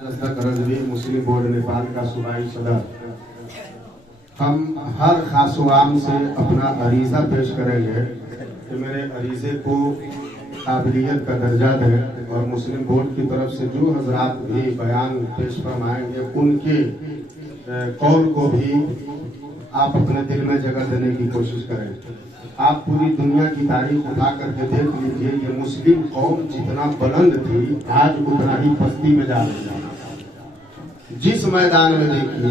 मुस्लिम board Nepal का सूबाई सदर, हम हर खासवाम से अपना अरीजा पेश करेंगे कि मेरे अरीजे को काबिलियत का दर्जा दें और मुस्लिम बोर्ड की तरफ से जो हजरात भी बयान पेश फरमाएंगे उनके कौल को भी आप अपने दिल में जगह देने की कोशिश करें। आप पूरी दुनिया की तारीख उठा करके देख लीजिए, ये मुस्लिम कौम जितना बुलंद थी आज उतना ही पस्ती में जा रही है। जिस मैदान में देखिए,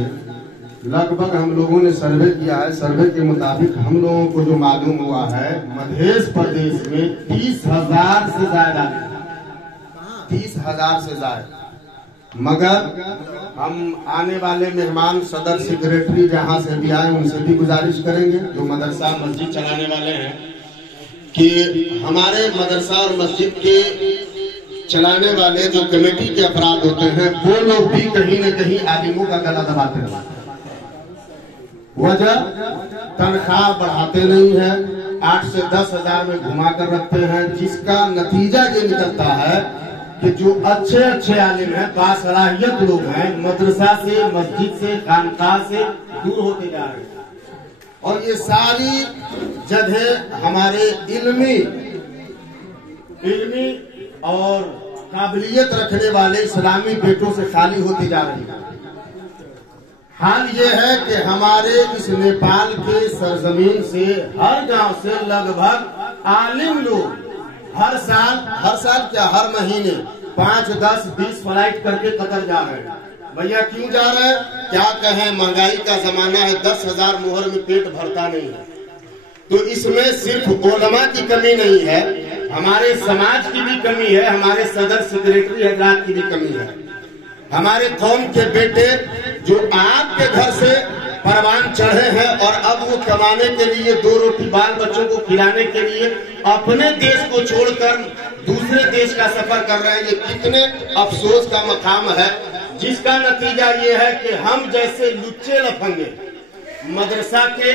लगभग हम लोगों ने सर्वे किया है, सर्वे के मुताबिक हम लोगों को जो मालूम हुआ है मध्य प्रदेश में 30,000 से ज्यादा, 30,000 से ज्यादा। मगर हम आने वाले मेहमान सदर सेक्रेटरी जहां से भी आए उनसे भी गुजारिश करेंगे जो मदरसा मस्जिद चलाने वाले हैं कि हमारे मदरसा और मस्जिद के चलाने वाले जो कमेटी के अफराद होते हैं वो लोग भी कहीं न कहीं आलिमों का गला दबाते हैं। वजह तनख्वाह बढ़ाते नहीं है, 8 से 10,000 में घुमा कर रखते हैं, जिसका नतीजा ये निकलता है कि जो अच्छे अच्छे आलिम हैं, बासलाहियत लोग हैं, मदरसा से मस्जिद से खानकाह से दूर होते जा रहे हैं। और ये सारी जगह हमारे इल्मी और काबिलियत रखने वाले इस्लामी बेटों से खाली होती जा रही है। हाल ये है कि हमारे इस नेपाल के सरजमीन से हर गांव से लगभग आलिम लोग हर साल क्या हर महीने 5, 10, 20 फ्लाइट करके कतर जा रहे हैं। भैया क्यों जा रहे हैं? क्या कहें, महंगाई का जमाना है, 10,000 मोहर में पेट भरता नहीं है। तो इसमें सिर्फ उलमा की कमी नहीं है, हमारे समाज की भी कमी है, हमारे सदर सेक्रेटरी हजरात की भी कमी है। हमारे कौम के बेटे जो आपके घर से परवान चढ़े हैं और अब वो कमाने के लिए 2 रोटी बाल बच्चों को खिलाने के लिए अपने देश को छोड़कर दूसरे देश का सफर कर रहे हैं, ये कितने अफसोस का मकाम है। जिसका नतीजा ये है कि हम जैसे लुच्चे लफंगे मदरसा के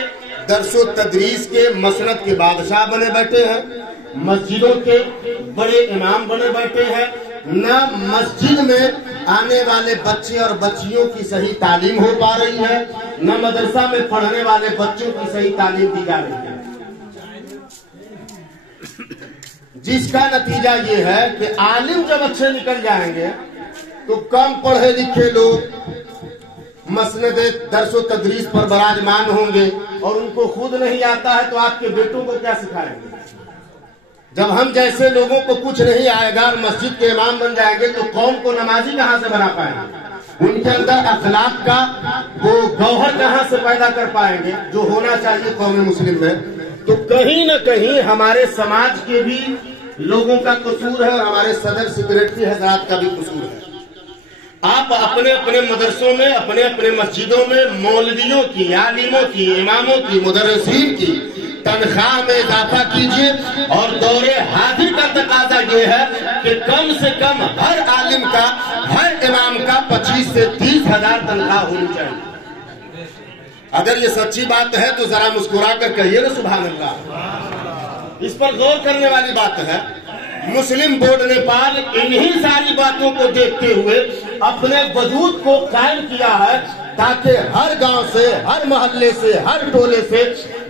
दरसो तदरीस के मसनद के बादशाह बने बैठे हैं, मस्जिदों के बड़े इमाम बने बैठे हैं, न मस्जिद में आने वाले बच्चे और बच्चियों की सही तालीम हो पा रही है, न मदरसा में पढ़ने वाले बच्चों की सही तालीम दी जा रही है। जिसका नतीजा ये है कि आलिम जब अच्छे निकल जाएंगे तो कम पढ़े लिखे लोग मसनद दरसो तदरीस पर बराजमान होंगे और उनको खुद नहीं आता है तो आपके बेटों को क्या सिखाएंगे। जब हम जैसे लोगों को कुछ नहीं आएगा और मस्जिद के इमाम बन जाएंगे तो कौम को नमाजी कहाँ से बना पाएंगे, उनके अंदर अखलाक का वो गौहर कहाँ से पैदा कर पाएंगे जो होना चाहिए कौम मुस्लिम में। तो कहीं न कहीं हमारे समाज के भी लोगों का कसूर है और हमारे सदर सेक्रेटरी हजरात का भी कसूर है। आप अपने अपने मदरसों में, अपने अपने मस्जिदों में मौलवियों की, आलिमों की, इमामों की, मुदर्रिसीन की तनख्वाह में इजाफा कीजिए और दौरे हाजिर का तकाजा ये है कि कम से कम हर आलिम का, हर इमाम का 25 से 30,000 तनख्वाह होनी चाहिए। अगर ये सच्ची बात है तो जरा मुस्कुरा कर कहिए ना सुभान अल्लाह। इस पर गौर करने वाली बात है। मुस्लिम बोर्ड नेपाल इन्हीं सारी बातों को देखते हुए अपने वजूद को कायम किया है ताकि हर गांव से, हर मोहल्ले से, हर टोले से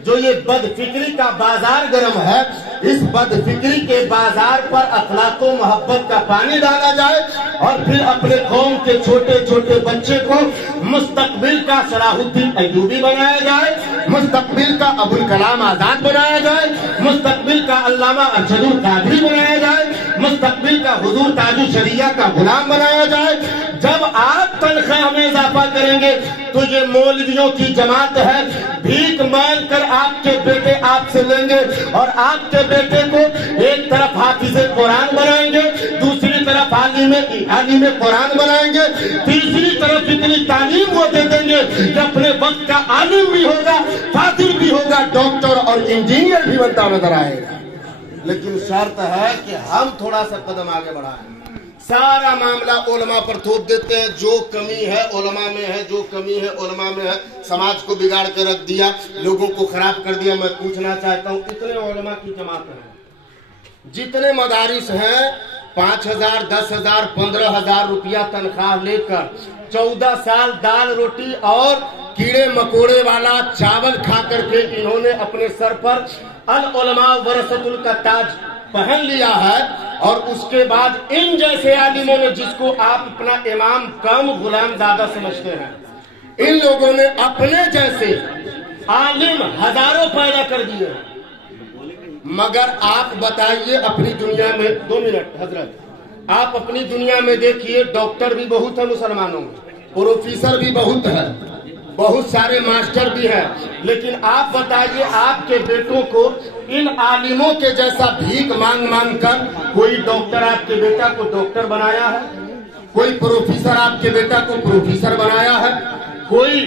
जो ये बदफिक्री का बाजार गर्म है, इस बदफिक्री के बाजार पर अखलाको मोहब्बत का पानी डाला जाए और फिर अपने कौम के छोटे छोटे बच्चे को मुस्तकबिल का सलाहुद्दीन अय्यूबी बनाया जाए, मुस्तकबिल का अबुल कलाम आजाद बनाया जाए, मुस्तकबिल का अल्लामा अरशदुल कादरी बनाया जाए, मुस्तकबिल का हुजूर ताजुल शरिया का गुलाम बनाया जाए। जब आप तनख्वाह में इजाफा करेंगे तो ये मौलवियों की जमात है, भीख मांग कर आपके बेटे आपसे लेंगे और आपके बेटे को एक तरफ हाफिज़े कुरान बनाएंगे, दूसरी तरफ आलिम कुरान बनाएंगे, तीसरी तरफ इतनी तालीम वो दे देंगे कि अपने वक्त का आलिम भी होगा, फातिर भी होगा, डॉक्टर और इंजीनियर भी बनता नजर आएगा। लेकिन शर्त है कि हम थोड़ा सा कदम आगे बढ़ाएं। सारा मामला उलमा पर थोप देते हैं, जो कमी है उलमा में है, जो कमी है उलमा में है, समाज को बिगाड़ के रख दिया, लोगों को खराब कर दिया। मैं पूछना चाहता हूँ, इतने उलमा की जमात है, जितने मदारिस हैं 5,000, 10,000, 15,000 रुपया तनख्वाह लेकर 14 साल दाल रोटी और कीड़े मकोड़े वाला चावल खा करके इन्होंने अपने सर पर अल उलमा वरसतुल का ताज पहन लिया है। और उसके बाद इन जैसे आलिमों ने, जिसको आप अपना इमाम कम गुलाम दादा समझते हैं, इन लोगों ने अपने जैसे आलिम हजारों पैदा कर दिए। मगर आप बताइए अपनी दुनिया में, 2 मिनट हजरत, आप अपनी दुनिया में देखिए, डॉक्टर भी बहुत है मुसलमानों में, प्रोफेसर भी बहुत है, बहुत सारे मास्टर भी हैं, लेकिन आप बताइए आपके बेटों को इन आलिमों के जैसा भीख मांग मांग कर कोई डॉक्टर आपके बेटा को डॉक्टर बनाया है? कोई प्रोफेसर आपके बेटा को प्रोफेसर बनाया है? कोई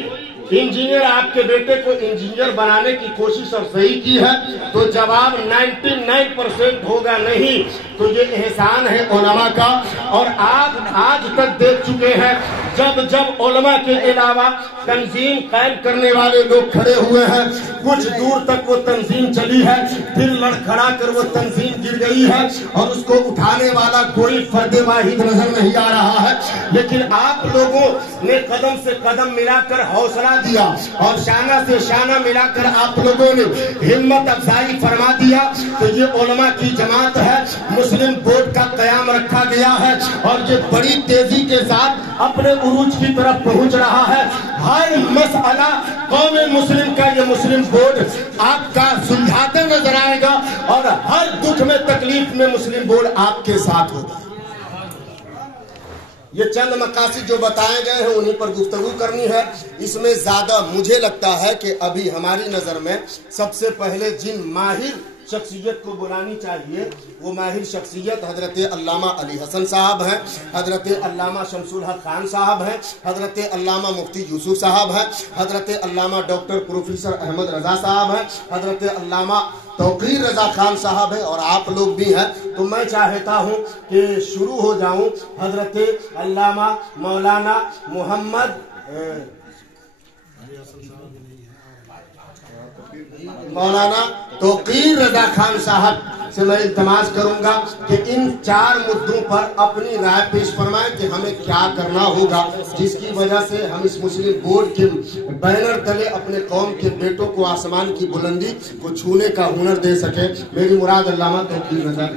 इंजीनियर आपके बेटे को इंजीनियर बनाने की कोशिश और सही की है? तो जवाब 99% होगा नहीं। तो ये एहसान है उलमा का। और आप आज तक देख चुके हैं, जब जब उलमा के अलावा तंजीम कायम करने वाले लोग खड़े हुए हैं, कुछ दूर तक वो तंजीम चली है, फिर लड़खड़ा कर वो तंजीम गिर गई है और उसको उठाने वाला कोई फर्द वाहिद नजर नहीं आ रहा है। लेकिन आप लोगों ने कदम से कदम मिलाकर हौसला दिया और शाना से शाना मिलाकर आप लोगों ने हिम्मत अफजाई फरमा दिया। तो ये उलमा की जमात है, मुस्लिम बोर्ड का कयाम रखा गया है और ये बड़ी तेजी के साथ अपने उरूज की तरफ पहुंच रहा है। हर मसला कौम मुस्लिम का ये मुस्लिम बोर्ड आपका सुलझाते नजर आएगा और हर दुख में तकलीफ में मुस्लिम बोर्ड आपके साथ होगा। ये चंद मकासद जो बताए गए हैं उन्हीं पर गुफ्तगू करनी है। इसमें ज्यादा मुझे लगता है कि अभी हमारी नजर में सबसे पहले जिन माहिर शख्सियत को बुलानी चाहिए, वो माहिर शख्सियत हजरत अल्लामा अली हसन साहब हैं, हजरत अल्लामा शमसुल हक खान साहब हैं, हजरत अल्लामा मुफ्ती यूसुफ साहब हैं, हजरत अल्लामा डॉक्टर प्रोफेसर अहमद रजा साहब हैं, हजरत अल्लामा तौकीर रजा खान साहब है और आप लोग भी हैं। तो मैं चाहता हूं कि शुरू हो जाऊं हजरत अल्लामा मौलाना मोहम्मद मौलाना तौकीर रजा खान साहब से मैं इल्तमास करूंगा कि इन 4 मुद्दों पर अपनी राय पेश फरमाएं कि हमें क्या करना होगा, जिसकी वजह से हम इस मुस्लिम बोर्ड के बैनर तले अपने कौम के बेटों को आसमान की बुलंदी को छूने का हुनर दे सके। मेरी मुराद अल्लामा तौकीर रजा